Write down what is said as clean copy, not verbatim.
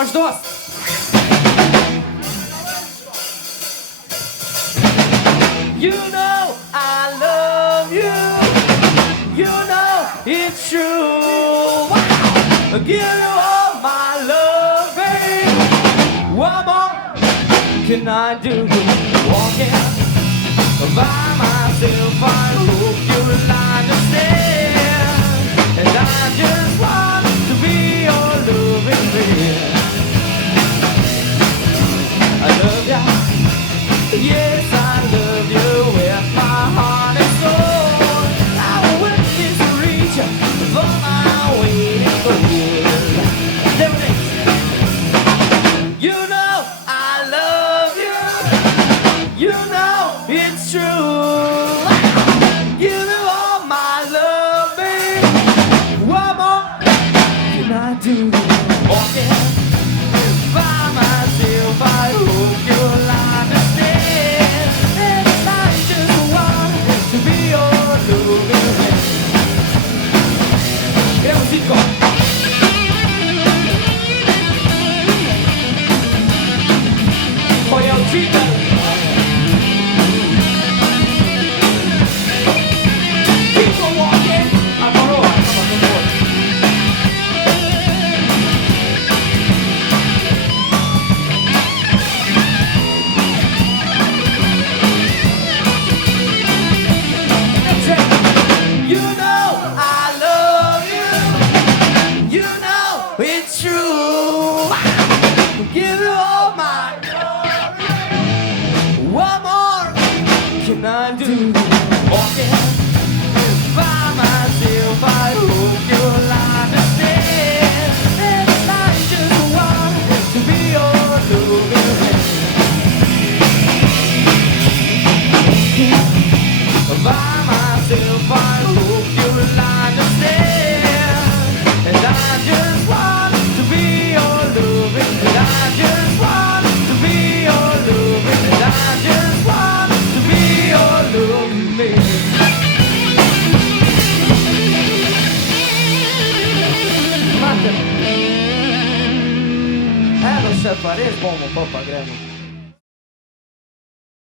imaš dost. You know I love you. You know it's true. Wow. Give you all my love, babe. What more can I do? Walking by myself, I hope you'll understand. And I just want to be your loving man. I love ya, yes I love you with my heart and soul. I will miss reach for my waiting for you. There it is. You know I love you. You know it's true. Give you all my love, babe. What more can I do? Walking by myself, I hope you'll understand. And I just want to be your loving man. Yeah, we'll keep going. For your treatment. Keep on walking. I'm all right. You know I love you. You know it's true. Give you all my love. What more can I do? Walking by myself, I hope you'll understand. And I just want to be your loving man. By myself, I hope you'll understand. And I just want to be your loving. And I just want to be your loving. And I just want to be your loving man. Matevž. Evo šefa, res bomo pa gremo.